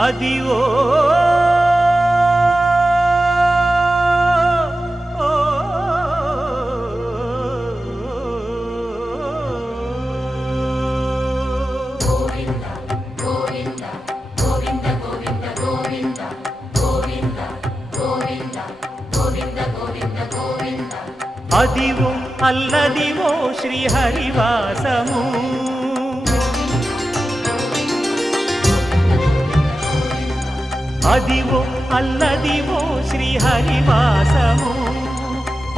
అదివో అదివో అల్లదివో శ్రీహరివాసము అదివో అల్లదివో శ్రీహరివాసము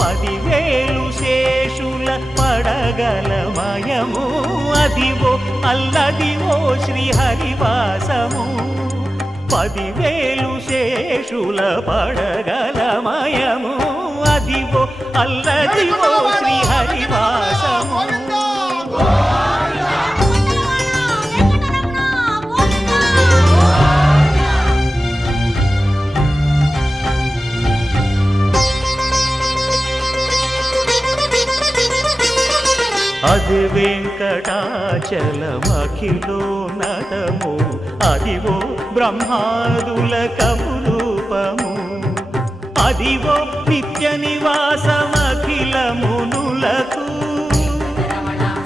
10,000 శేషుల పడగలమయము అదివో అల్లదివో శ్రీహరివాసము 10,000 శేషుల పడగలమయము అదివో అల్లదివో శ్రీహరివాసము అది వెంకటాచలమఖిలో నటము అదివో బ్రహ్మాదుల కమురూపము అదివో నిత్య నివాసమఖిల మునులకు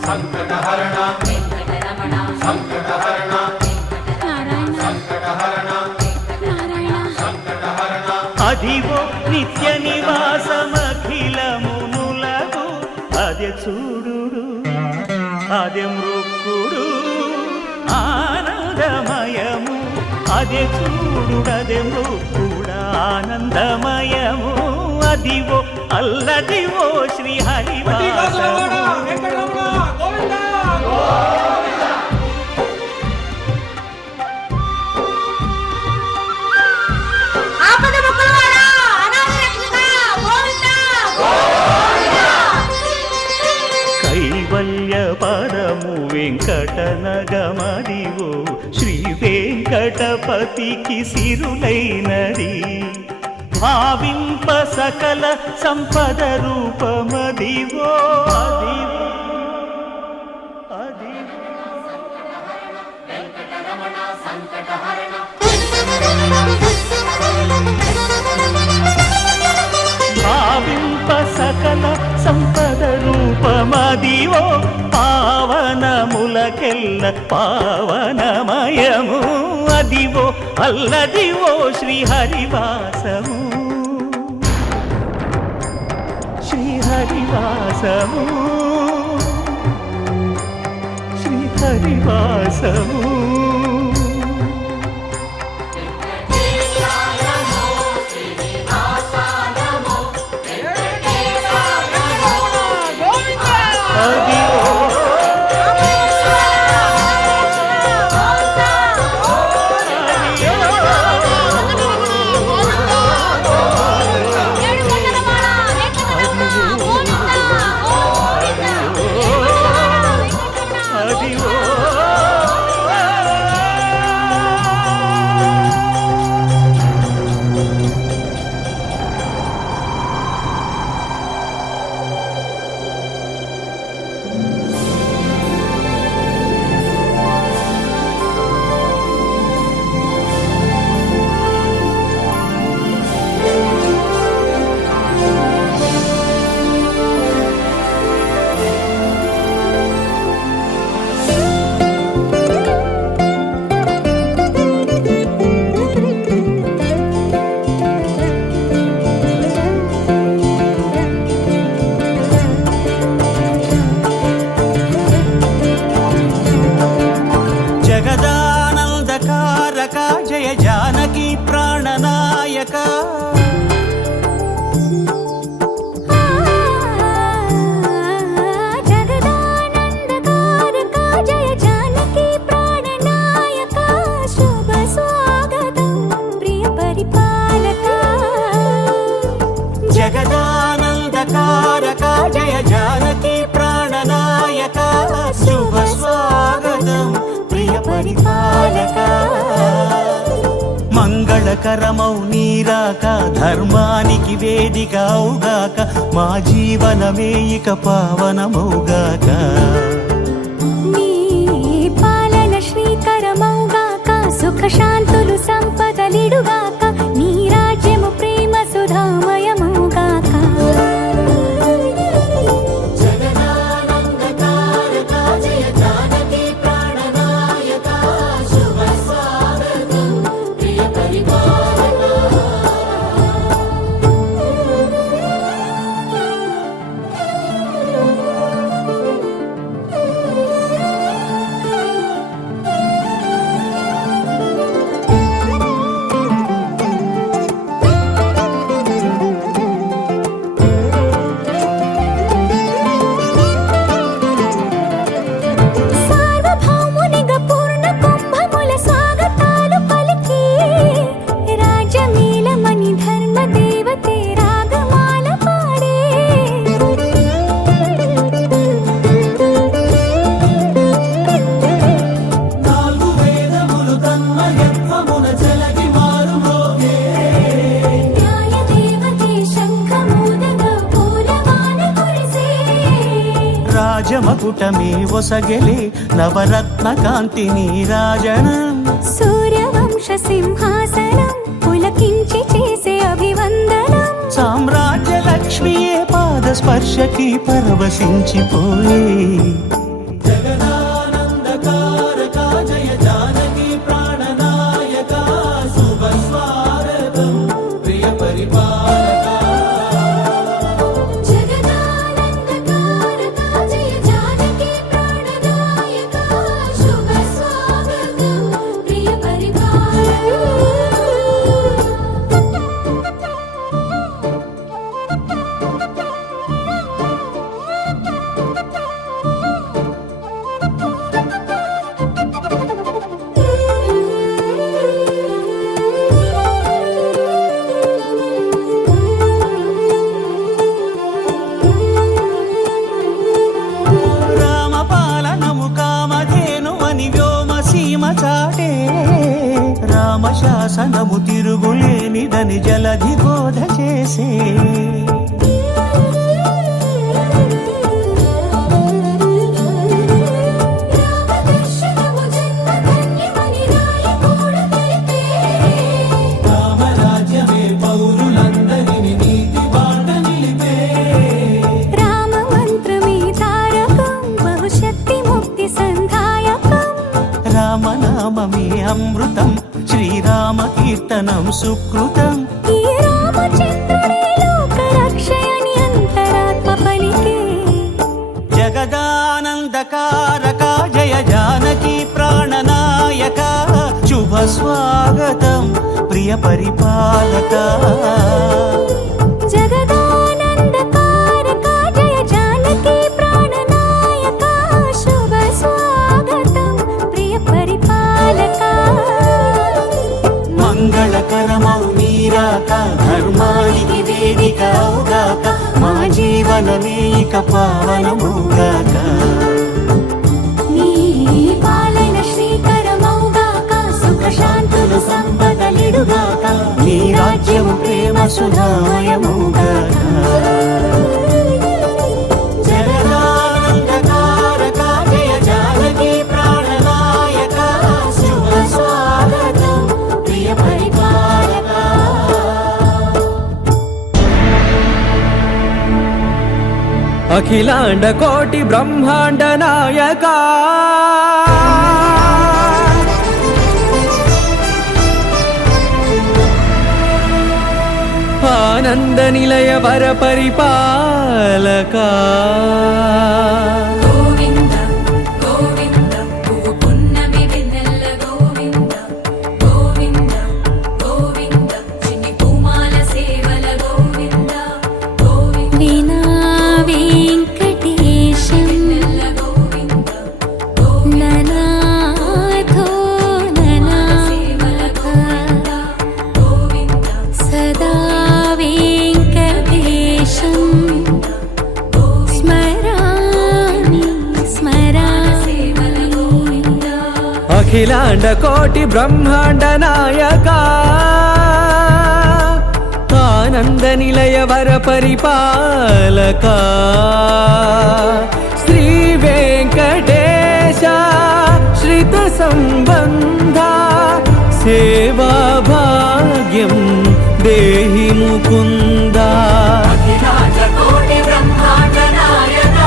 సంకటహరణ సంకటహరణ సంకటహరణ సంకటహరణ అదివో నిత్య నివాసమఖిల మునులకు అదే చూడు అదే మృక్కుడు ఆనందమయము అదే చూడుడదే మృక్కుడ ఆనందమయము అదివో అల్లదివో శ్రీహరివాసము కైవల్య పరము వెంకటనగమదివో శ్రీ వెంకటపతికి సిరులైనది భావింప సకల సంపద రూపమదివో అదివో భావింప సకల సంపద రూపమదివో పావనములకెల్ల పావనమయము అదివో అల్లదివో శ్రీహరివాసము శ్రీహరివాసము శ్రీహరివాసము జయ జానకి ప్రాణనాయక జగదానందకారక జయ జానకి ప్రాణనాయక శుభ స్వాగతం ప్రియ పరిపాలక జగదానందకారక జయ జానకి ప్రాణనాయక శుభ స్వాగతం ప్రియ పరిపాలక మంగళకరమౌ నీరాక ధర్మానికి వేదిక అవుగాక మా జీవనమే ఇక పావనమౌగాక నీ పాలన శ్రీకరమౌగాక సుఖ శాంతులు సంపదలిడుగాక నీ రాజ్యము ప్రేమ సుధామయమౌగాక సార్వభౌమునిగా పూర్ణ కుంభముల స్వాగతాలు పలికి రాజమేళమణి ధర్మ దేవతే రాగమాల పాడే నాలుగు వేదములు తన్మయత్వమున చెలగి మారుమోగే న్యాయ దేవతే శంఖమూదగా పూలవాన కురిసే రాజమకుటమే ఒసగెలే నవరత్న కాంతి నీరాజనం సూర్యవంశ సింహాసనం పులకించి చేసే అభివందనం సామ్రాజ్య లక్ష్మియే పాద స్పర్శకి పరవశించిపోయే జగదానందకారక జయ జానకి ప్రాణనాయక శుభ స్వాగతం ప్రియ పరిపాలక జగదానందకారక జయ జానకి ప్రాణనాయక శుభ స్వాగతం ప్రియ పరిపాలక రామపాలనము కామధేనువని వ్యోమసీమ చాటే రామశాసనము తిరుగులేనిదని జలధి బోధ చేసే రామదర్శనము జన్మధన్యమని రాయకూడ తెలిపే రామరాజ్యమే పౌరులందరిని నీతి బాట నిలిపే రామమంత్రమే తారకం బహుశక్తి ముక్తి సంధాయకం రామనామమే అమృతం శ్రీరామ కీర్తనం సుకృతం ఈ రామచంద్రుడే లోక రక్షయని అంతరాత్మ పలికే జగదానందకారక జయ జానకి ప్రాణనాయక శుభ స్వాగతం ప్రియ పరిపాలక జగదానందకారక జయ జానకి ప్రాణనాయక శుభ స్వాగతం ప్రియ పరిపాలక మంగళకరమౌ నీరాక ధర్మానికి వేదిక అవుగాక మా జీవనమే ఇక పావనమౌగాక నీ పాలన శ్రీకరమౌగాక సుఖ శాంతులు సంపదలిడుగాక నీ రాజ్యము ప్రేమ సుధామయమౌగాక జగదానందకారక జయ జానకి ప్రాణనాయక శుభ స్వాగతం ప్రియ పరిపాలక అఖిలాండ కోటి బ్రహ్మాండ నాయక ఆనంద నిలయ వర పరిపాలక గోవింద గోవింద పువ్వు పున్నమి వెన్నెల గోవింద గోవింద గోవింద చిన్ని పూమాల సేవల గోవింద గోవింద వినా వెంకటేశం వెన్నెల గోవింద గోవింద ననాథో సేవల ననాథ గోవింద సదా వెంకటేశం స్మరామి అఖిలాండ కోటి బ్రహ్మాండ నాయక ఆనంద నిలయ వర పరిపాలక శ్రీ వెంకటేశ శ్రిత సంబంధ సేవా భాగ్యం దేహి ముకుంద అఖిలాండ కోటి బ్రహ్మాండ నాయక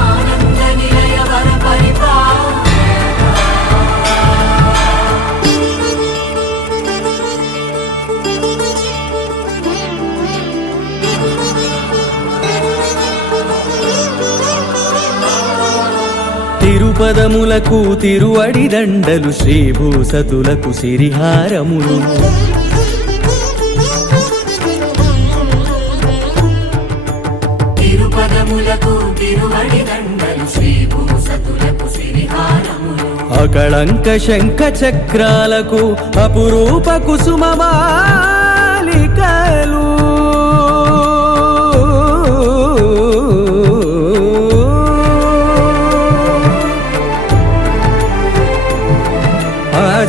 ఆనంద నిలయ వర తిరుపదములకు తిరువడి దండలు శ్రీభూసతులకు సిరిహారములు తిరుపదములకు తిరువడి దండలు శ్రీభూసతులకు సిరిహారములు అకళంక శంఖ చక్రాలకు అపురూప కుసుమమాలికలు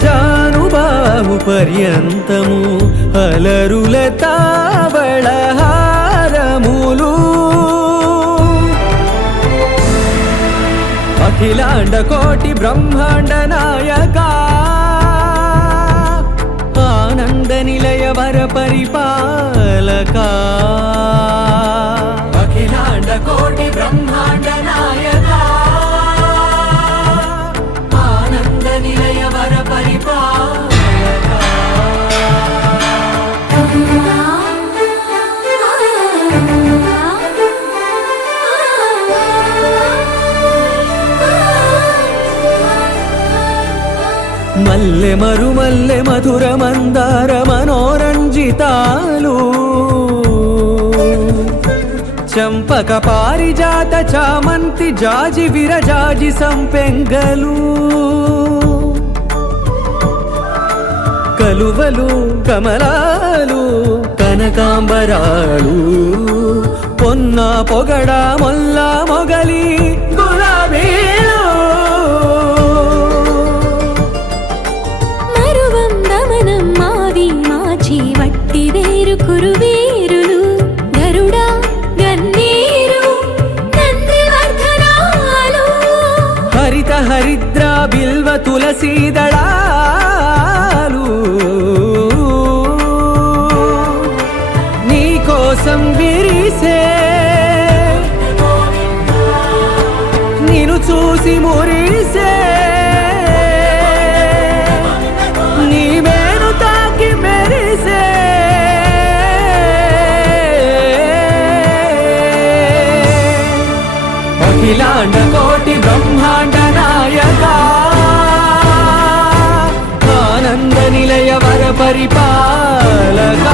అజానుబాహు పర్యంతము అలరుల తావళహారములు అఖిలాండ కోటి బ్రహ్మాండ నాయక ఆనంద నిలయ వర పరిపాలక అఖిలాండ కోటి బ్రహ్మాండ నాయక ఆనంద నిలయ వర పరిపాలక మల్లె మరుమల్లె మధుర మందార మనోరంజితాలు చంపక పారిజాత చామంతి జాజి విరజాజి సంపెంగలు కలువలు కమలాలు కనకాంబరాలు పొన్న పొగడ మొల్ల మొగలి గులాబీలు మరువం దమనం మావి మాచి వట్టి వేరు కురువేరులు గరుడా గన్నేరు నందివర్ధనాలు హరిత హరిద్ర బిల్వ తులసీదళాలు నీ కోసం విరిసే నిన్ను చూసి మురిసే నీ మేను తాకి మెరిసే అఖిలాండ కోటి బ్రహ్మాండ నాయక ఆనంద నిలయ వర పరిపాలక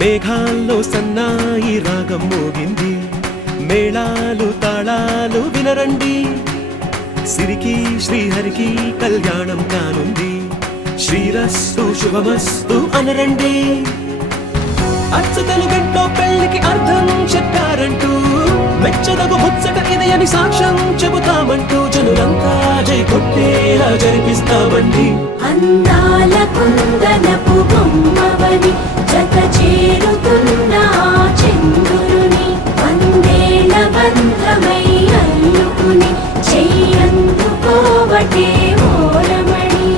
మేఘాల్లో సన్నాయి రాగం మోగింది మేళాలు తాళాలు వినరండి సిరికి శ్రీహరికి కళ్యాణం కానుంది శ్రీరస్తు శుభమస్తు అనరండి అచ్చతలు గంటో పెళ్లికి అర్థం చెప్పారంటూ మెచ్చదగు ముచ్చట ఇదయని సాక్ష్యం చెబుతామంటూ జనులంతా జై కొట్టేలా జరిపిస్తామండి అందాల కుందనపు బొమ్మవని జత చేరుతున్న ఆ చంద్రుని వందేళ్ల బంధమై అల్లుకుని చెయ్యందుకోవటే ఓరమణి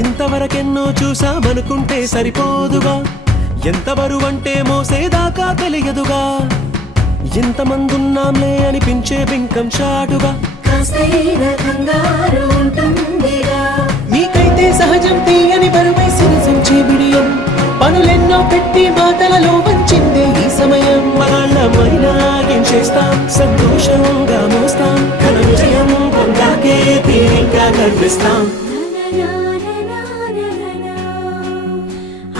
ఇంతవరకెన్నో చూసామనుకుంటే సరిపోదుగా ఎంత బరువంటే మోసేదాకా తెలియదుగా, ఎంతమందున్నాంలే అనిపించే బింకం చాటుగా. కాస్తైనా కంగారు ఉంటుందిగా, మీకైతే సహజం తీయని బరువై సిరసించే బిడియం, పనులెన్నో పెట్టి మాటలలో వంచిందే ఈ సమయం. మగాళ్ళమైనా ఏం చేస్తాం, సంతోషంగా మోస్తాం, ఘన విజయం పొందాకే తీరిగ్గా గర్విస్తాం.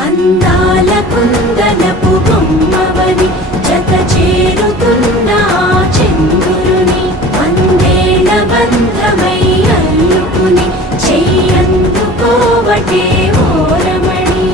అందాల కుందనపు బొమ్మవని జత చేరుతున్న ఆ చంద్రుని, వందేళ్ల బంధమై అల్లుకుని చెయ్యందుకోవటే ఓరమణి.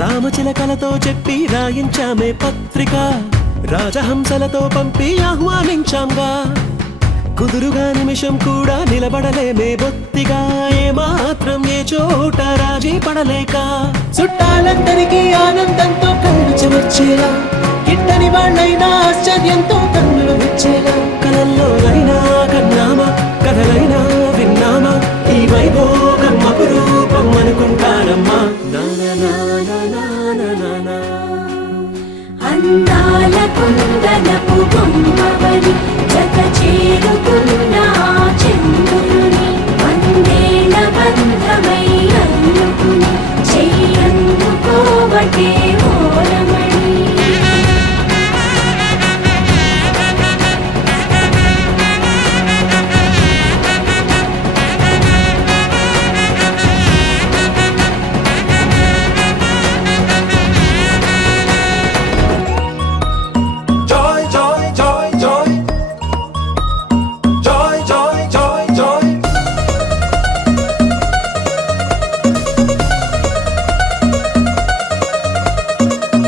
రామచిలకలతో చెప్పి రాయించామే పత్రిక, రాజహంసలతో పంపి ఆహ్వానించాంగా. కుదురుగా నిమిషం కూడా నిలబడలేమే బొత్తిగా, ఏ మాత్రం ఏ చోట రాజీ పడలేక. చుట్టాలందరికీ ఆనందంతో కళ్ళు చెమర్చేలా, గిట్టని వాళ్ళైనా ఆశ్చర్యంతో కన్నులు విచ్చేలా. కలల్లోనైనా కన్నామా, కథలైనా విన్నామా, ఈ వైభోగం అపురూపం అనుకుంటానమ్మా. అందాల కుందనపు బొమ్మవని జత చేరుతున్న ఆ చంద్రుని, వందేళ్ల బంధమై అల్లుకుని చెయ్యందుకోవటే ఓరమణి. Joy, joy, joy, joy. Joy, joy, joy, joy.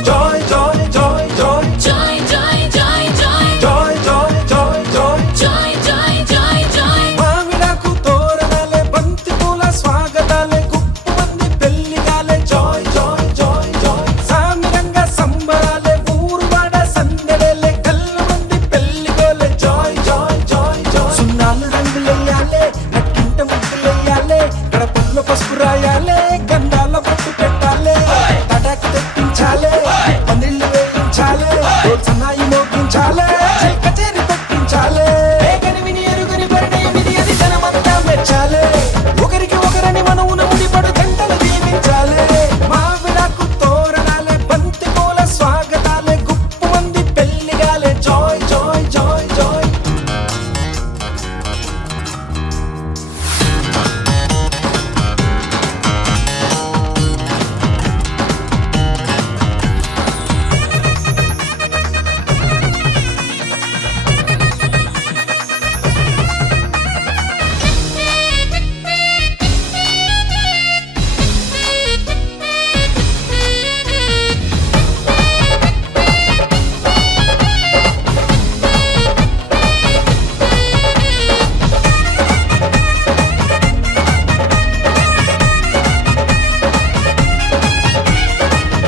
Joy, joy, joy, joy. Joy, joy, joy, joy. Joy, joy, joy, joy. Joy, joy, joy, joy. మామిడాకు తోరణాలే, బంతి పూల స్వాగతాలే, గుప్పుమంది పెళ్లిగాలే. Joy, joy, joy, joy. Saamiranga సంబరాలే, ఊరువాడ సందడేలే, కళ్ళమంది పెళ్లిగోలే. Joy, joy, joy, joy. సున్నాలు రంగులెయ్యాలే, నట్టింట ముగ్గులెయ్యాలే, గడపల్లో పసుపు రాయాలే, గంధాల బొట్టు పెట్టాలే, తటాకు తెప్పించాలే, పందిళ్ళు వేయించాలే, సన్నాయి మోగించాలే, కచేరి పెట్టించాలే. ఏకని విని ఎరుగని పరిణయమిది అది జనమంతా మెచ్చాలే, ఒకరికి ఒకరని మనవున ముడిపడు జంటలు దీవించాలే. మామిడాకు తోరణాలే, బంతి పూల స్వాగతాలే, గుప్పుమంది పెళ్లిగాలే. Joy joy joy joy.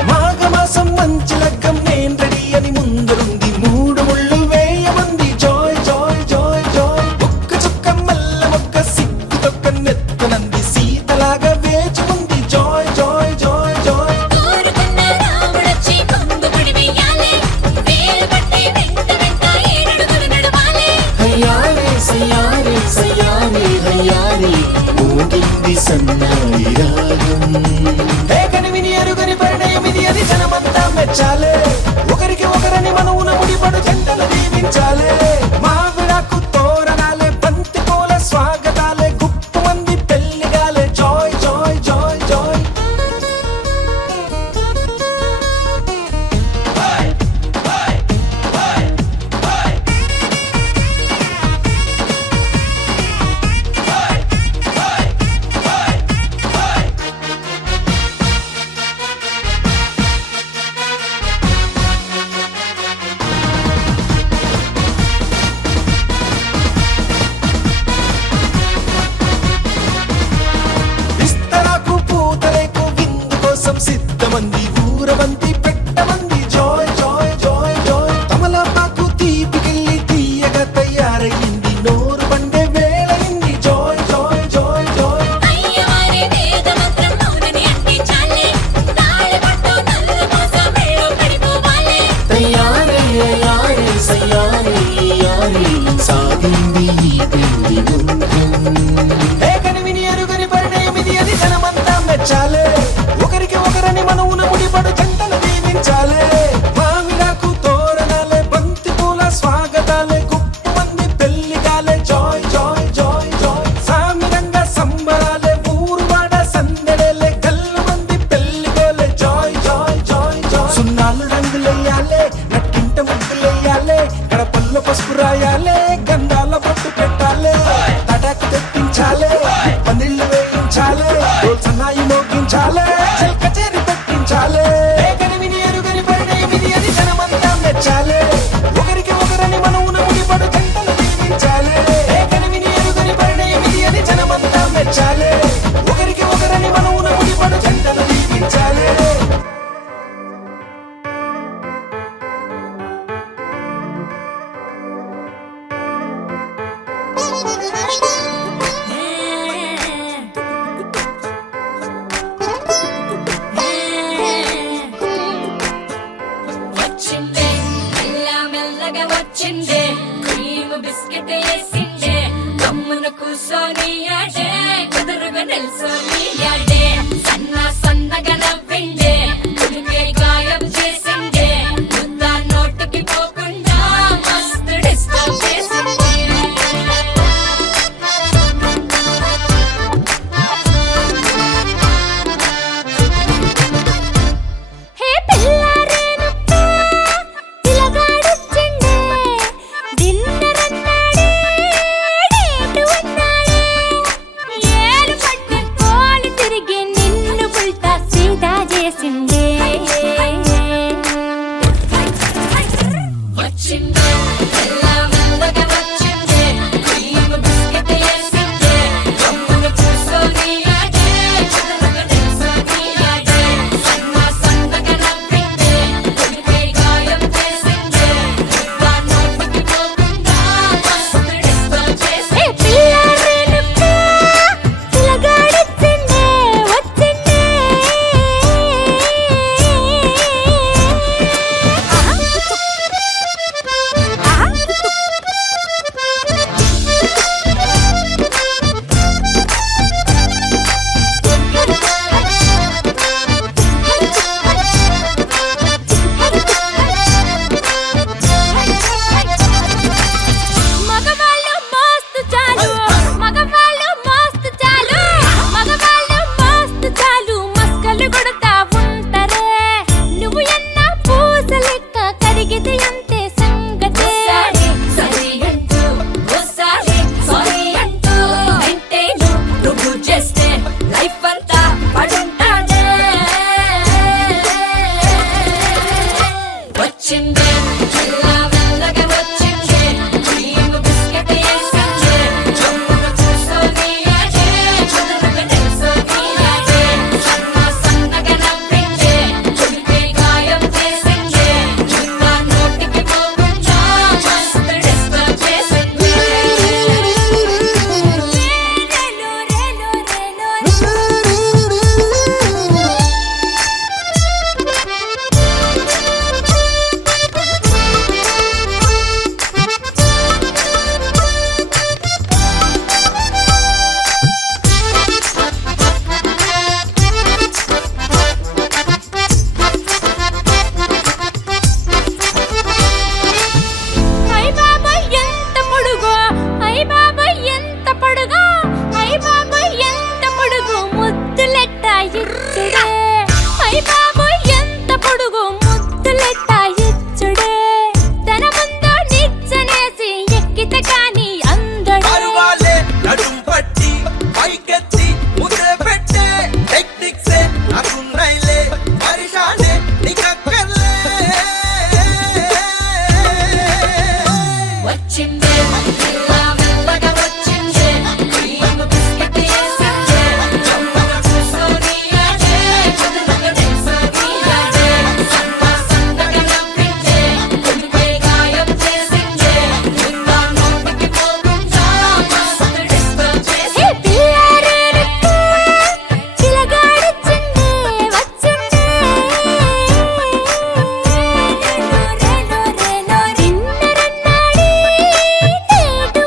మాఘమాసం మంచి లగ్గం, నేను రెడీ అని ముందరుంది, మూడు ముళ్ళు వేయమంది. Joy joy joy joy. ఒక్క చుక్క మల్ల మొక్క సిగ్గు తొక్క నెత్తనంది, సీతలాగా వేచి ఉంది. Joy joy joy Joy. కోరుకున్న రాముడొచ్చి కొంగు ముడి వెయ్యాలే, వేలు పట్టి వెంట వెంట ఏడడుగులు నడవాలే. హయ్యారే సయ్యారే సయ్యారే హయ్యారే, మోగింది సన్నాయి రాగం. ఏకని విని ఎరుగని పరిణయమిది అది జనమంతా మెచ్చాలే, ఒకరికి ఒకరని మనవున ముడిపడు జంటలు దీవించాలే. మామిడాకు తోరణాలే, బంతి పూల స్వాగతాలే, గుప్పుమంది పెళ్లిగాలే. Joy joy joy joy. Biscuit వేసిండే గమ్మున కూసోని ఆడే కుదురుగా నిల్సోని ఆడే సన్నగా నవ్విండే కుడికే గాయం చేసిండే ముద్ద నోటికి పోకుండా మస్తు డిస్టర్బ్ చేసిండే హే పిల్లారేనప్ప పిలగాడొచ్చిండే డిన్నర్ అన్నాడే డేటు అన్నాడే ఏలు పట్టి పోలి తిరిగి నిన్ను పుల్టా సీదా చేసిండే వచ్చిండే మెల్లగా వచ్చిండే క్రీమ్ బిస్కెట్ వేసిండే గమ్మున కూసోని ఆడే కుదురుగా నిల్సోని ఆడే సన్నగా నవ్విండే కుడికే గాయం చేసిండే ముద్ద నోటికి పోకుండా మస్తు డిస్టర్బ్ హే చేసిండే పిల్లారేనప్ప పిలగాడొచ్చిండే వచ్చిండే మగవాళ్ళు మస్తు చాలు మగవాళ్ళు మస్తు చాలు మగవాళ్ళు మస్తు చాలు మస్కలు కొడతా ఉంటారే నువ్వు ఎన్న పూస లెక్క కరిగితే అంతే సంగతే సారీ సారీ అంటూ ఓసారి సారీ అంటూ అంటే నువ్వు చేస్తే లైఫ్ అంతా పడుంటాడే వచ్చిందే మెల్లగా వచ్చిందే క్రీమ్ బిస్కెట్ వేసిందే గమ్మున కూసోని ఆడే కుదురుగా నిల్సోని ఆడే సన్నగా నవ్విందే కుడికే గాయం చేసిందే ముద్ద నోటికి పోకుండా మస్తు డిస్టర్బ్ చేసిందే ఐ బాబాయ్ ఎంత పొడుగో ఐ బాబాయ్ ఎంత పొడుగో ఐ బాబాయ్ ఎంత పొడుగు ముద్దులెట్ట ఇచ్చుడే ఐ బాబాయ్ ఎంత పొడుగు ముద్దులెట్ట ఇచ్చుడే తన ముందు నిచ్చనేసి ఎక్కితే కాని అందడే పరువాలే నడుం పట్టి పైకెత్తి ముద్ర పెట్టే టెక్నిక్సే నాకున్నైలే పరిశానే నీకక్కర్లే వచ్చిందే మెల్లగా వచ్చిందే క్రీమ్ బిస్కెట్ వేసిందే గమ్మున కూసోని ఆడే కుదురుగా నిల్సోని ఆడే సన్నగా నవ్విందే కుడికే గాయం చేసిందే ముద్ద నోటికి పోకుండా మస్తు డిస్టర్బ్ హే చేసిందే పిల్లారేనప్ప పిలగాడొచ్చిండే వచ్చిండే డిన్నర్ అన్నాడే డేటు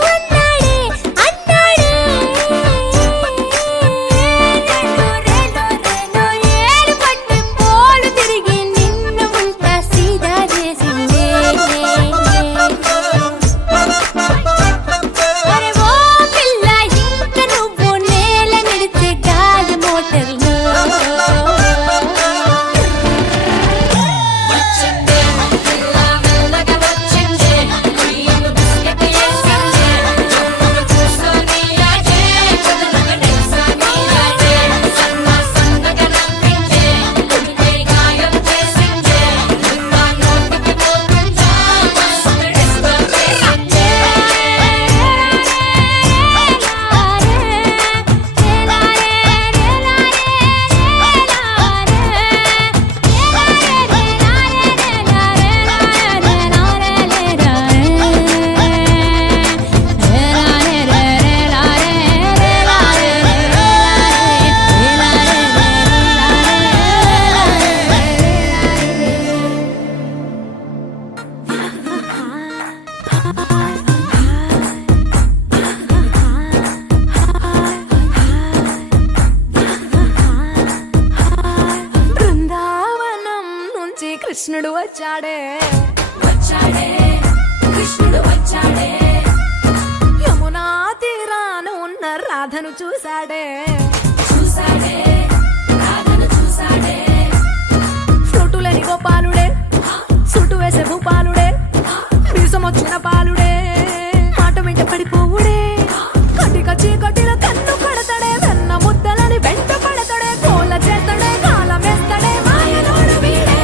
చూసాడే చూసాడే రాధను చూసాడే ఫ్రూటు లేని గోపాలుడే సుటు వేసే భూపాలుడే మీసం వచ్చిన పాలుడే మాట వెంట పడిపోవుడే కటిక చీకటిలో కన్ను కడతాడే వెన్న ముద్దలని వెంట పడతాడే కోల చేస్తాడే కాలం వేస్తాడే మాయలోడు వీడే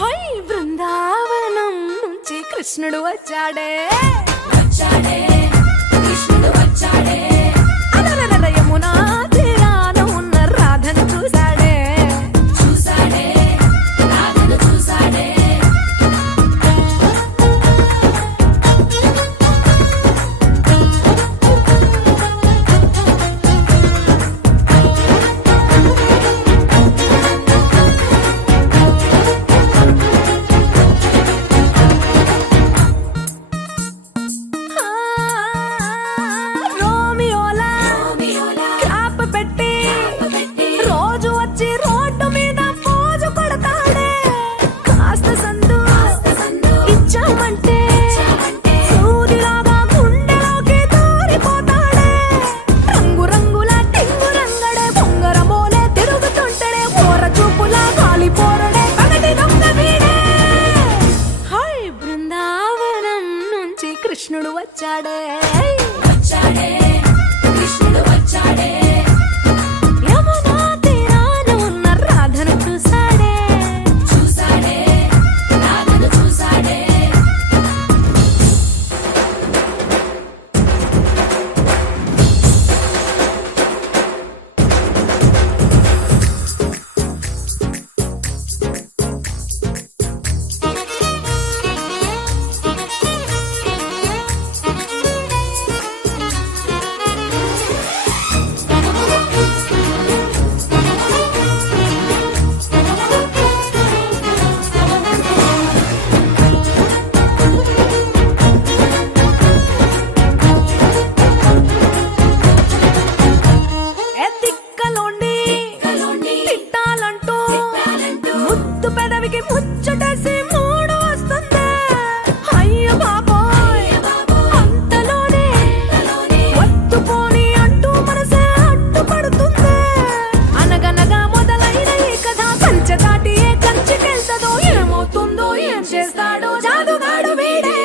హై బృందావనం నుంచి కృష్ణుడు వచ్చాడే వచ్చాడే కృష్ణుడు వచ్చాడే అలరల యమునా తీరాన ఉన్న రాధను చూసాడే చూసాడే రాధను చూసాడే రోమియోలా రోమియోలా క్యాప్ పెట్టి పెట్టి రోజు వచ్చి రోడ్డు మీద పోజు కొడతాడే కాస్త సందు సందు ఇచ్చామంటే ఇచ్చామంటే సూదిలాగా గుండెలోకి దూరిపోతాడే రంగు రంగుల టింగు రంగడే బొంగరమోలే తిరుగుతుంటడే ఓర చూపులా కాలిపోరడే పగటి దొంగ వీడే హై బృందావనం నుంచి కృష్ణుడు వచ్చాడే వచ్చాడే కృష్ణుడు వచ్చాడే యమునా తీరాన ఉన్న రాధను చూసాడే చూసాడే రాధను చూసాడే తిక్కలోండి కలోండి తిట్టాలంటూ తిట్టాలంటూ ముద్దు పెదవికి ముచ్చటేసి మూడు వస్తుంది అయ్య బాబోయ్ బాబోయ్ అంతలోనే కలోని వత్తుపోని అంటూ మనసే అడ్డుపడుతుంది అనగనగా మొదలైన ఈ కథ కంచె దాటి ఏ కంచెకెళ్తదో ఏమవుతుందో ఏం చేస్తాడో జాదుగాడు వీడే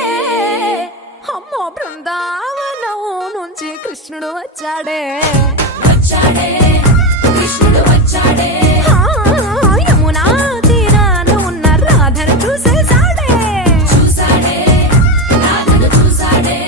అమ్మో బృందావనం నుంచి కృష్ణుడు వచ్చాడే వచ్చాడే కృష్ణుడు వచ్చాడే ఆ, యమునా తీరాన ఉన్న రాధను చూసేసాడే చూసాడే రాధను చూసాడే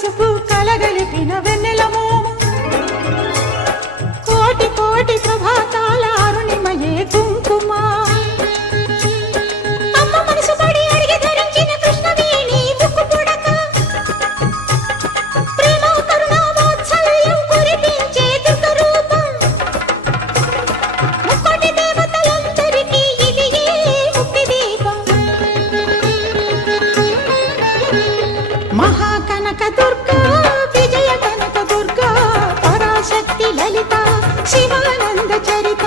పసుపు కలగలిపిన వెన్నెల మోము కోటి కోటి ప్రభాతాల అరుణిమయే కుంకుమ అమ్మ మనసు పడి అడిగి ధరించిన కృష్ణవేణి ముక్కు పుడక ప్రేమ కరుణ వాత్సల్యం కురిపించే దుర్గ రూపం ముక్కోటి దేవతలందరికీ ఇది ఏ ముక్తి దీపం మహాకనక దుర్గా విజయ కనక దుర్గా పరాశక్తి లలిత శివానంద చరిత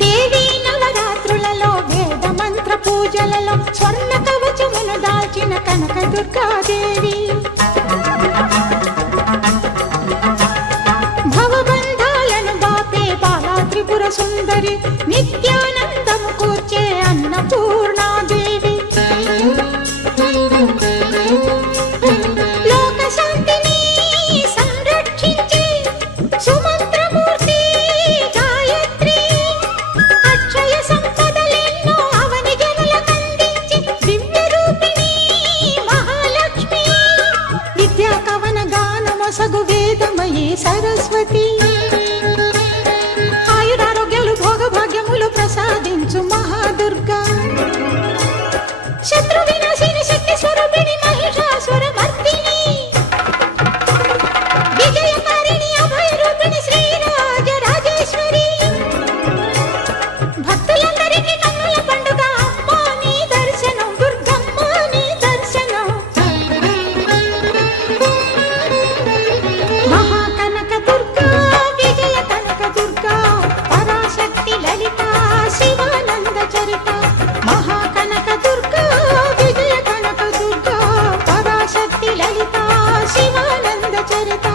దేవీ నవరాత్రులలో వేద మంత్ర పూజలలో స్వర్ణ కవచమును దాల్చిన కనక దుర్గాదేవి భవబంధాలను బాపే బాలా త్రిపుర సుందరి నిత్యానందము కూర్చే అన్నపూర్ణాదేవి లోక శాంతిని సంరక్షించే సుమంత్రమూర్తి గాయత్రి అక్షయ సంపదలెన్నో అవని జనులకందించి దివ్య రూపిణి మహాలక్ష్మి విద్యా కవన గానమొసగు వేదమయీ సరస్వతి ఆయురారోగ్యాలు భోగభాగ్యములు ప్రసాదించు మహాదుర్గా శత్రు వినాశిని శక్తి స్వరూపిణి మహిషాసుర మర్దిని విజయకారిణి అభయ రూపిణి శ్రీరాజ రాజేశ్వరి భక్తులందరికీ కన్నుల పండుగ అమ్మా నీ దర్శనం దుర్గమ్మ నీ దర్శనం మహాకనక దుర్గా విజయ కనక దుర్గా పరాశక్తి లలిత శివానంద చరిత మహాకనక దుర్గా విజయ కనక దుర్గా పరాశక్తి లలిత శివానంద చరిత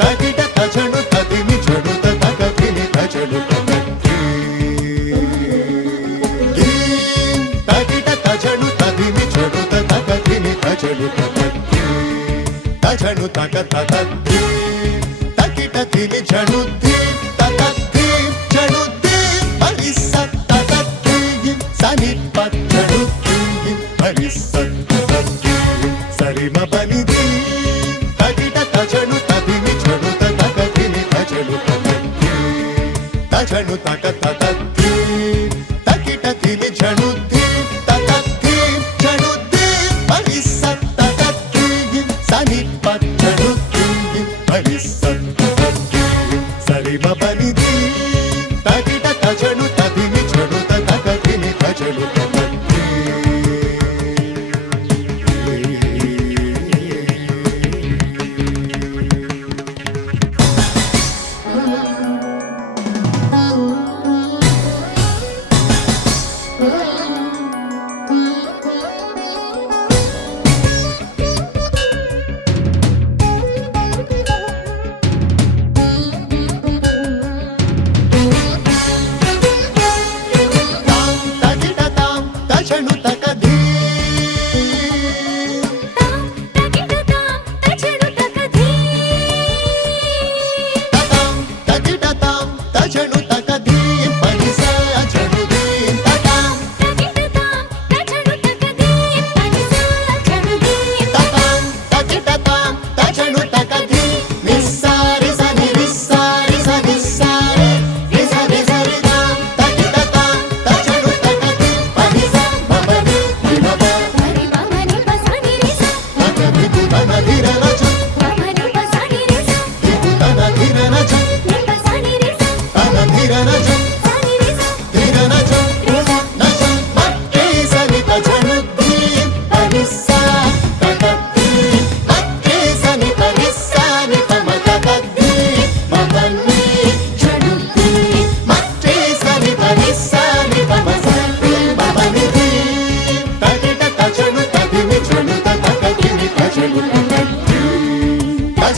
తగిట తజను తదిమి చెడుత తగతిని తజడు తగిట తజను తదిమి చెడుత తగతిని తజడు తజను తగ తగతి తగిట తిని జనుద్ది తగతి జనుద్ది పరిసత్ తగతి సనిప జనుద్ది పరిసత్ తగతి సరిమ బలిది తగిట తజను తదిమి చెడుత తగతిని తజడు తజను తగ తగతి తగిట తిని జనుద్ది తగతి జనుద్ది పరిసత్ తగతి సనిప జనుద్ది పరిసత్ తగతి సరిమ బలిది తగిట తజను తదిమి చెడుత తగతిని తజడు తజను తగ ధీ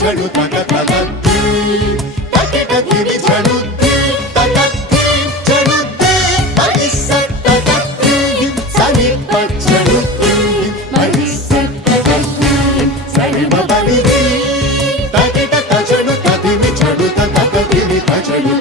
ఝణు తగ తగత్తి తకిట ధిమి ఝణుద్ది తగత్తి ఝణుద్ది మరిస తగత్తి సని పచ్చణుద్ది మరిస తగత్తి సని మబనిది తకిట తజను తదిమి ఝణు తగతిని తజను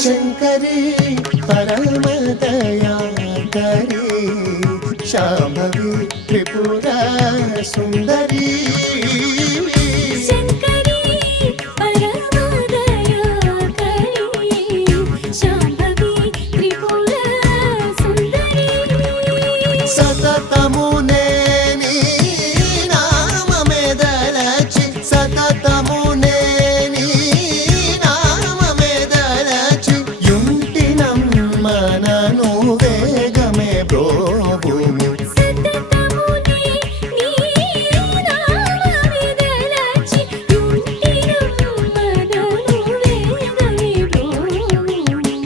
శంకరి పరమదయాకరి శాంభవి త్రిపుర సుందరి శంకరి పరమదయాకరి శాంభవి త్రిపుర సుందరి సతతమునే నీ నామమే దలచి సతతమునే నీ నామమే దలచి యుంటినమ్మనను వేగమే బ్రోభూమి సతతమునే నీ నామమిదలచి యుంటినమ్మనను వేగమే బ్రోభూమి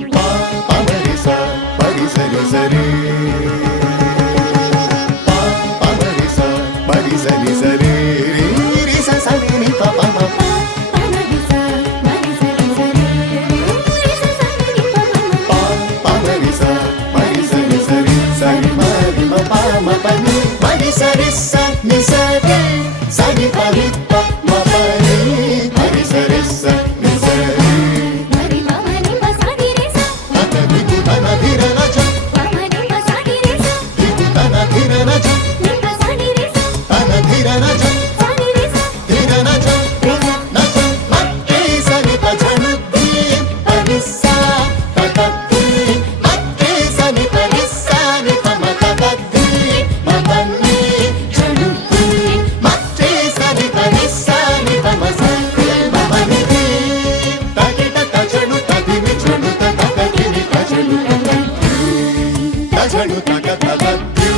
పమరిస పరిసరి సరి పమరిస పరిసరి సరి రిస సరి ని పమ పమరిస పరిసరి సరి సరి మరి పమ పని పరిసరి సని సరి సరి పరి పమ పని పరిసరి సని సరి అతని తన ధిరన చ తన ధిరన చ తన ధిరన చ ధిరన చ నచ మట్టి సని పజనుద్ది పరిసా తతత్తి మట్టి సని పరిసాని తమ తతత్తి మపన్ని జనుద్ది మట్టి సని పరిసాని తమ సత్తి మపనిది తకిట తజను తదిమి జను తతకిని తజను తజను తగ తతత్తి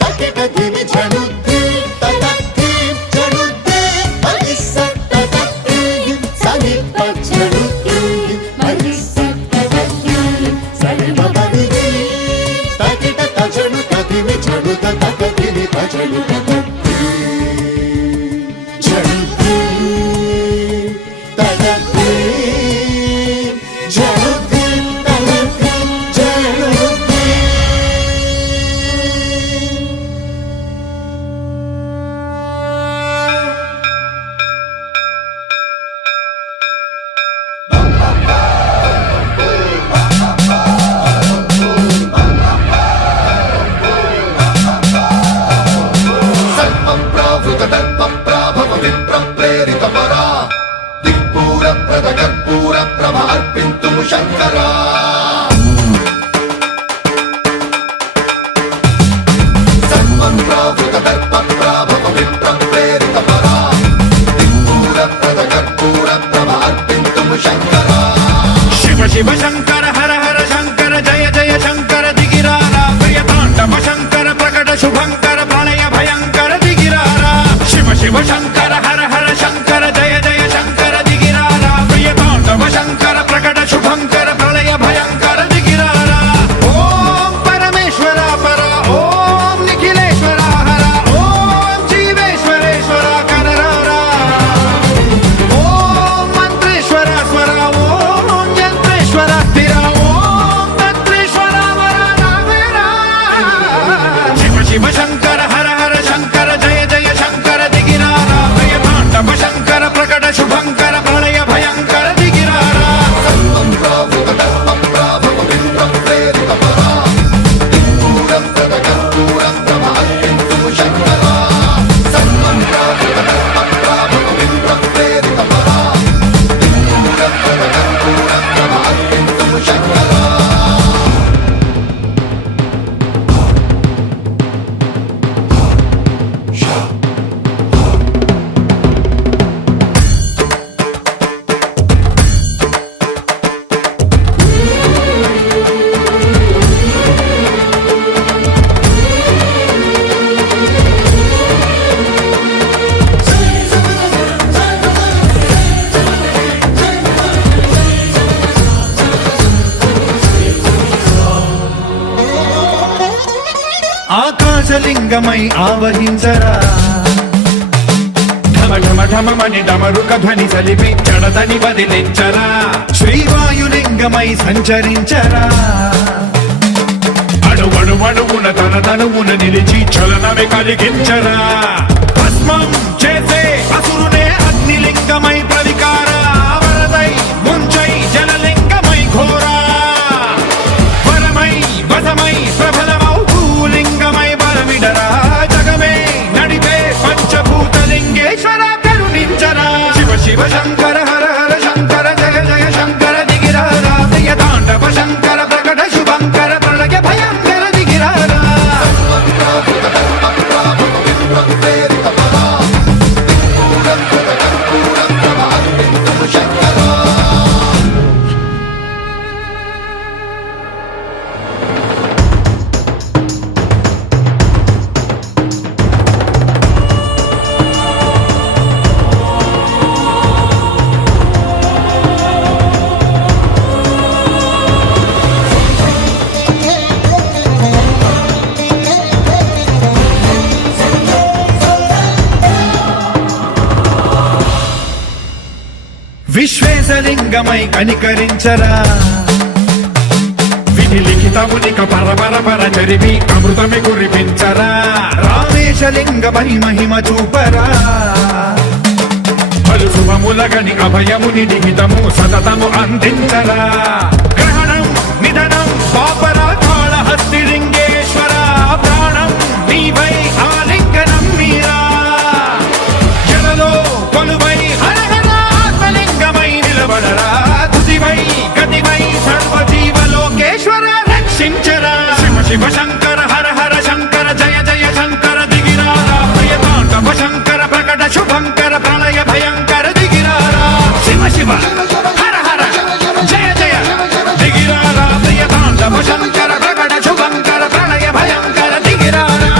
తకిట ధిమి జనుద్ది తతత్తి జనుద్ది పరిస తతత్తి సని పచ్చనుద్ది పరిస తతత్తి సని మపనిది తకిట తజను తదిమి జను తతకిని తజను తతత్తి జనుద్ది తతత్తి జనుద్ది తతత్తి జనుద్ది సర్వప్రావృత దర్పప్రాభవ విప్రప్రేరితపరా దిక్పూరప్రద కర్పూర ప్రభ అర్పింతుము శంకరా సర్వప్రావృత దర్పప్రాభవ విప్రప్రేరితపరా దిక్పూరప్రద కర్పూర ప్రభ అర్పింతుము శంకరా శివ శివ శంకర హర హర శంకర జయ జయ శంకర దిగిరారా ప్రియ తాండవ శంకర ప్రకట శుభంకర ప్రళయ భయంకర దిగిరారా శివ శివ శంకర హర హర శంకర జయ జయ శంకర దిగిరారా ప్రియ తాండవ శంకర ప్రకట శుభంకర ప్రళయ భయంకర లింగమై ఆవహించరా ఢమ ఢమ ఢమమని డమరుక ధ్వని సలిపి జడదని వదిలించరా శ్రీవాయులింగమై సంచరించరా అణువణువున తన తనువున నిలిచి చలనమే కలిగించరా భస్మం చేసే అసురునే అగ్నిలింగమై ప్రవికార వరదై ముంచై జలలింగమై ఘోరా వరమై వసమై ప్రబలమౌ భూలింగమై బలమిడరా జగమే నడిపే పంచభూతలింగేశ్వర కరుణించరా శివ శివ శంకర హర హర శంకర జయ జయ శంకర దిగిరారా ప్రియ తాండవ శంకర ప్రకట శుభంకర ప్రళయ భయంకర దిగిరారా విశ్వేశలింగమై కనికరించరా విధి లిఖితమునిక పరపర చరివి అమృతమి కురిపించరా రామేశలింగమై మహిమ చూపరా పలు శుభములగని అభయముని నిహితము సతతము అందించరా గ్రహణం నిధనం పాపరా కాళహస్తి లింగేశ్వర ప్రాణం నీవై ఆలింగనం మీరా జలలో కొలువై హర హర ఆత్మలింగమై నిలబడరా తుదివై గతివై సర్వజీవలోకేశ్వర రక్షించరా శివ శివ శంకర హర హర శంకర జయ జయ శంకర దిగిరారా ప్రియతాండవ శంకర ప్రకట శుభంకర ప్రళయ భయంకర దిగిరారా శివ శివ హర హర జయ జయ దిగిరారా ప్రియతాండవ శంకర ప్రకట శుభంకర ప్రళయ భయంకర దిగిరారా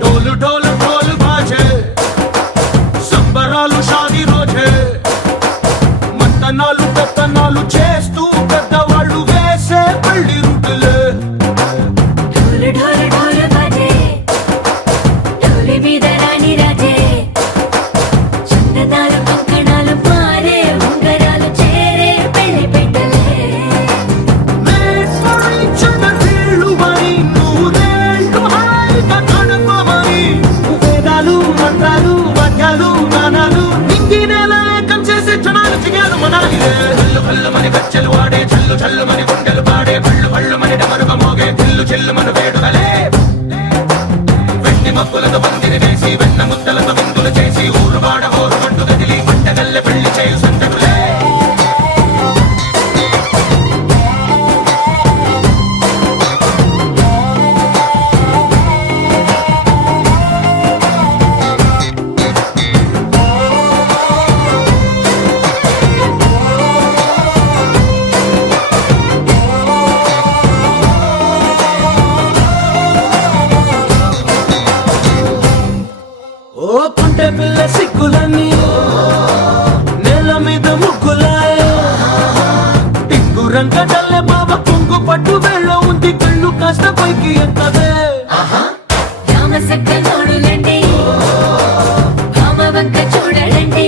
డోలు డోలు డోలు బాజే సంబరాలు షాది రోజే మత్తనాలు పెత్తనాలు చేస్తూ పెద్దవాళ్ళు వేసే పెళ్లి రుటులే ढोल ढोल ढोल बाजे ढोली మీద రాణి రాజే చందనాలు కంకణాలు పారే ఉంగరాలు చేరే పెళ్లి పెట్టలే మేస్మరించిన వీళ్ళుమని నూరేళ్ళు హాయిగా గడపమని వేదాలు మంత్రాలు వాద్యాలు నానాలు నింగినేల ఏకం చేసే క్షణాలు చిగాలు మనాలిలే కళ్ళు కళ్ళు మని కచ్చెలు వాడే చల్లు చల్లు మని గుండెలు పాడే పళ్ళు పళ్ళు మని డమరుగ మోగే చిల్లు చిల్లు మను వేడుకలే వెండి మబ్బులతో పందిరి వేసి వెన్న ముద్దలతో విందులు చేసి ఊరు వాడ ఊరు మంటు గదిలి పంటగల్లె పెళ్లి చేయు సందడులే ఓ పుంటె పిల్ల సిక్కులని నేల మీద ముగ్గులాయ టింగు రంగడల్లె బావ కుంగు పట్టు వెళ్ళ ఉంది కళ్ళు కాస్త పైకి ఎత్తదే రామ సక్క నోడులండి భామ వంక చూడడండి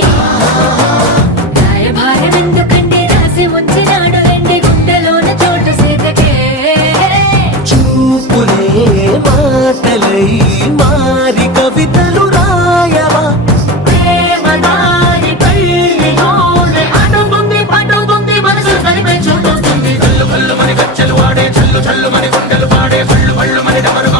రాయభారం ఎందుకండి రాసి వచ్చినాడు రండి గుండెలోన చోటు సేదకే చూపులే మాటలై మారి కవితలు రాయవా ప్రేమ దారి పెళ్లిలోనే అడుగుంది మనసు కలిపే చూస్తుంది కళ్ళు కళ్ళు మని కచ్చెలు వాడే చల్లు చల్లు మని గుండెలు పాడే పళ్ళు పళ్ళు మని డమరుగ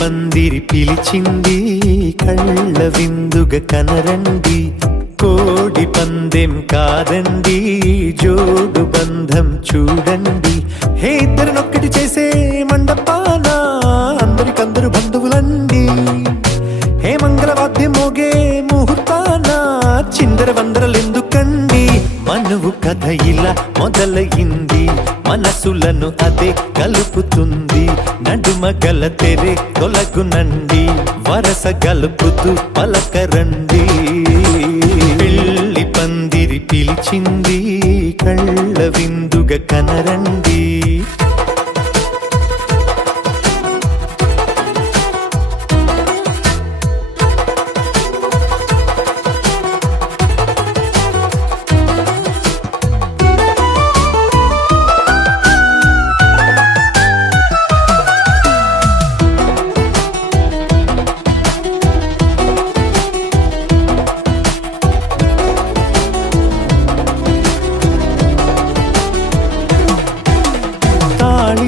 పందిరి పిలిచింది కళ్ళ విందుగా కనరండి కోడి పందెం కాదండి జోడు బంధం చూడండి హే ఇద్దరినొక్కటి చేసే మండపాన అందరికందరు బంధువులండి హే మంగళవాద్యం మోగే ముహూర్తాన చిందర వందరలెందుకండి మనువు కథ ఇలా మొదలయింది మనసులను అదే కలుపుతుంది నడుమ గల తెరే తొలగునండి వరస గలుపుతూ పలకరండి పెళ్లి పందిరి పిలిచింది కళ్ళ విందుగా కనరండి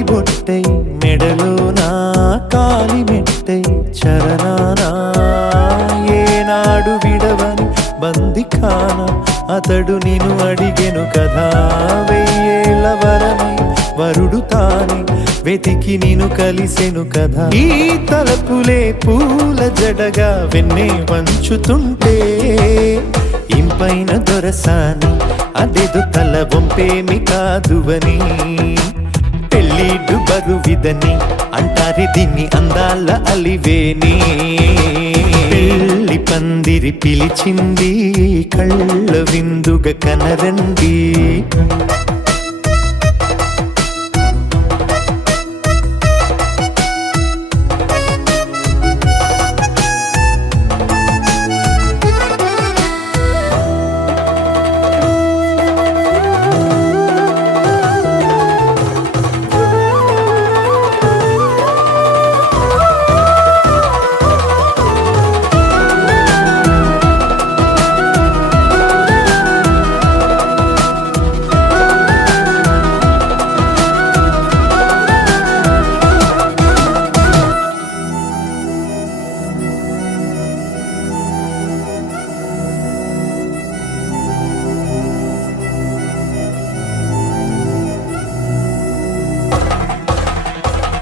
బొట్టై మెడలోనా కాలి మెట్టై చరణానా ఏనాడు విడవని బందిఖాన అతడు నిన్ను అడిగెను కదా వెయ్యేళ్ళ వరమై వరుడు తానే వెతికి నిన్ను కలిసెను కదా ఈ తలపులే పూల జడగా వెన్నే వంచుతుంటే ఇంపైన దొరసాని అదేదో తల వంపేమి కాదువని పెళ్ళిడు బరువిదని అంటారే దీన్ని అందాల అలివేని పెళ్లి పందిరి పిలిచింది కళ్ళ విందుగా కనరండి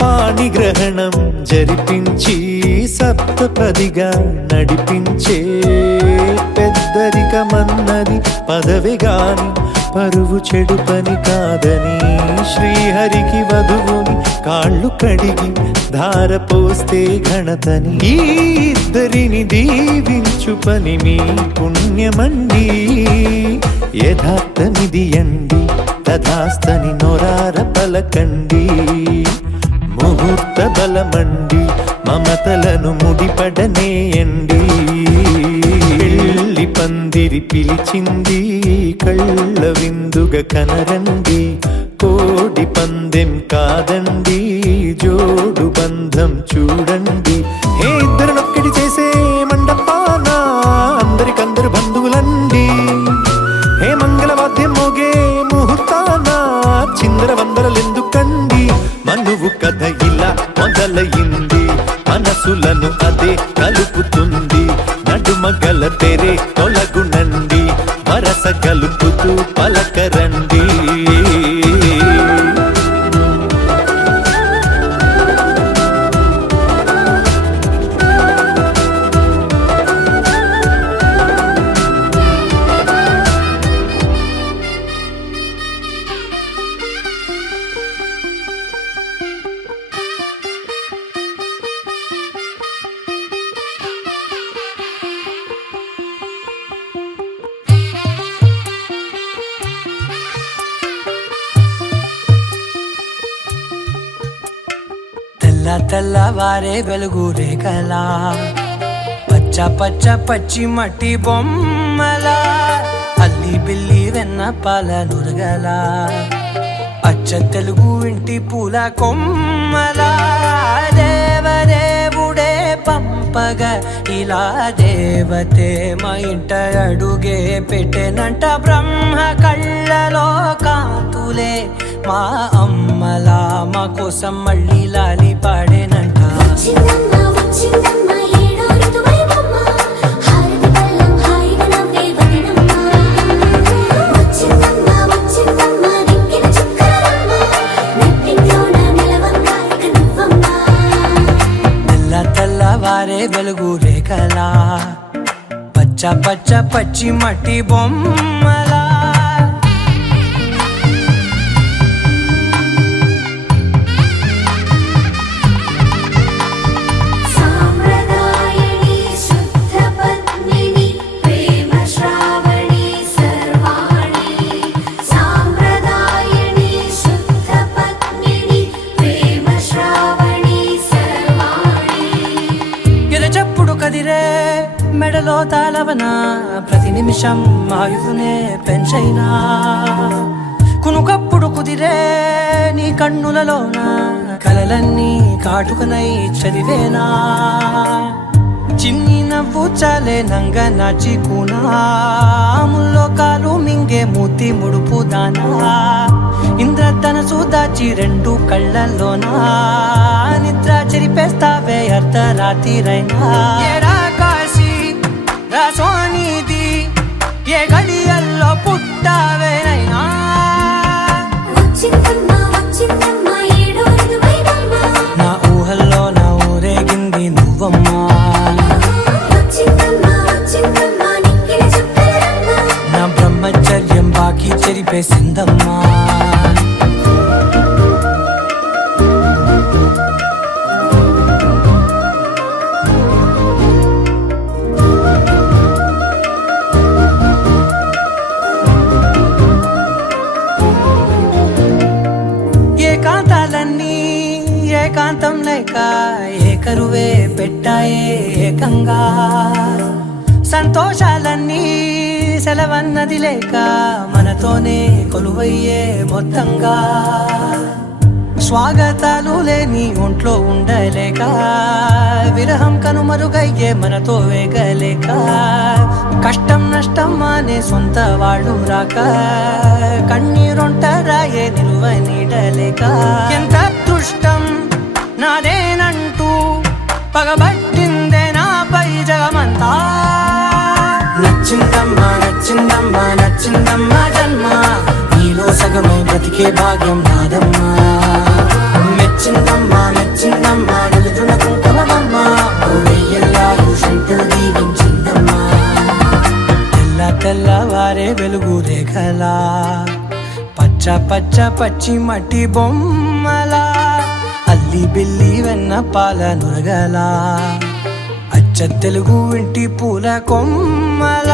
పాణిగ్రహణం జరిపించి సప్తపదిగా నడిపించే పెద్దరికమన్నది పదవి గాని పరువు చెడు పని కాదని శ్రీహరికి వధువుని కాళ్ళు కడిగి ధార పోస్తే ఘనతని ఈ ఇద్దరిని దీవించు పని మీ పుణ్యమండి యథార్థమిది అండి తథాస్తని నొరార పలకండి ముహూర్త బలమండి మమతలను ముడిపడనేయండి పెళ్లి పందిరి పిలిచింది కళ్ళ విందుగా కనరండి కోడి పందెం కాదండి జోడు బంధం చూడండి హే ఇద్దరినొక్కటి చేసే మండపాన అందరికందరు బంధువులండి హే మంగళవాద్యం మోగే ముహూర్తాన చిందర వందరలెందుకండి మనువు కథ ఇలా మొదలయింది మనసులను అదే కలుపుతుంది నడుమ గల తెరే తొలగునండి వరస కలుపుతూ పలకరండి తెల్లవారే వెలుగు రేఖలా పచ్చ పచ్చ పచ్చి మట్టి బొమ్మలా అల్లి బిల్లి వెన్న పాల నురగలా అచ్చ తెలుగు ఇంటి పూల కొమ్మలా దేవదేవుడే పంపగా ఇలా దేవతే మా ఇంట అడుగే పెట్టెనంట బ్రహ్మ కళ్ళలో కాంతులే మా అమ్మలా మా కోసం మళ్ళీ లాలి పాడేనంట వచ్చిందమ్మ వచ్చిందమ్మ ఏడో ఋతువైవమ్మ హారతి పళ్ళం హాయిగా నవ్వే వదినమ్మ వచ్చిందమ్మ వచ్చిందమ్మ దిక్కిన చుక్కలమ్మ నెట్టింట్లోన నిలవంగా ఇక నువ్వమ్మ తెల్ల తెల్లవారే వెలుగు రేఖలా పచ్చ పచ్చ పచ్చి మట్టి బొమ్మలా సాంప్రదాయని శుద్ధ పద్మిని ప్రేమ శ్రావణి సర్వాణి సాంప్రదాయని శుద్ధ పద్మిని ప్రేమ శ్రావణి సర్వాణి ఎరచప్పుడు కదిరే మెడలో తాళవన ప్రతి నిమిషం ఆయుధునే పెంచైనా కునుకప్పుడు కుదిరే నీ కన్నులలోన కలలన్నీ కాటుకనై చదివేనా చిన్ని నవ్వు చాలే నంగ నాచి కూనాముల్లో కాలు మింగే మూతి ముడుపు దానా ఇంద్రధనసు దాచి రెండు కళ్ళల్లోనా నిద్ర చెరిపేస్తావే అర్ధరాత్రిరైనా ఏరా కాశీ రా సోనిది ఏ గడియల్లో పుట్టావేనైనా వచ్చిందమ్మ వచ్చిందమ్మ ఏడో ఋతువైవమ్మ నా ఊహల్లో నా ఊరేగింది నువ్వమ్మా వచ్చిందమ్మ వచ్చిందమ్మ నిక్కిన చుక్కలమ్మ నా బ్రహ్మచర్యం బాకీ చెరిపేసిందమ్మా ఏకాంతాలన్నీ ఏకాంతం లేక ఏకరువే పెట్టాయే ఏకంగా సంతోషాలన్నీ సెలవన్నది లేక మనతోనే కొలువయ్యే మొత్తంగా స్వాగతాలు లేని ఒంట్లో ఉండలేక విరహం కనుమరుగయ్యే మనతో వేగలేక కష్టం నష్టం అనే సొంత వాళ్ళు రాక కన్నీరొంటరాయే నిలువ నీడలేక ఎంత అదృష్టం నాదేనంటూ పగబట్టిందే నాపై జగమంతా నచ్చిందమ్మా నచ్చిందమ్మా నచ్చిందమ్మా జన్మ నీలో సగమై బ్రతికే భాగ్యం నాదమ్మా మెచ్చిందమ్మా మెచ్చిందమ్మా నిలుతున్న కుంకుమమ్మా వెయ్యల్లాలు శంకరు దీవించిందమ్మా తెల్ల తెల్లవారే వెలుగు రేఖలా పచ్చ పచ్చ పచ్చి మట్టి బొమ్మలా అల్లి బిల్లి వెన్న పాల నురగలా అచ్చ తెలుగు ఇంటి పూల కొమ్మల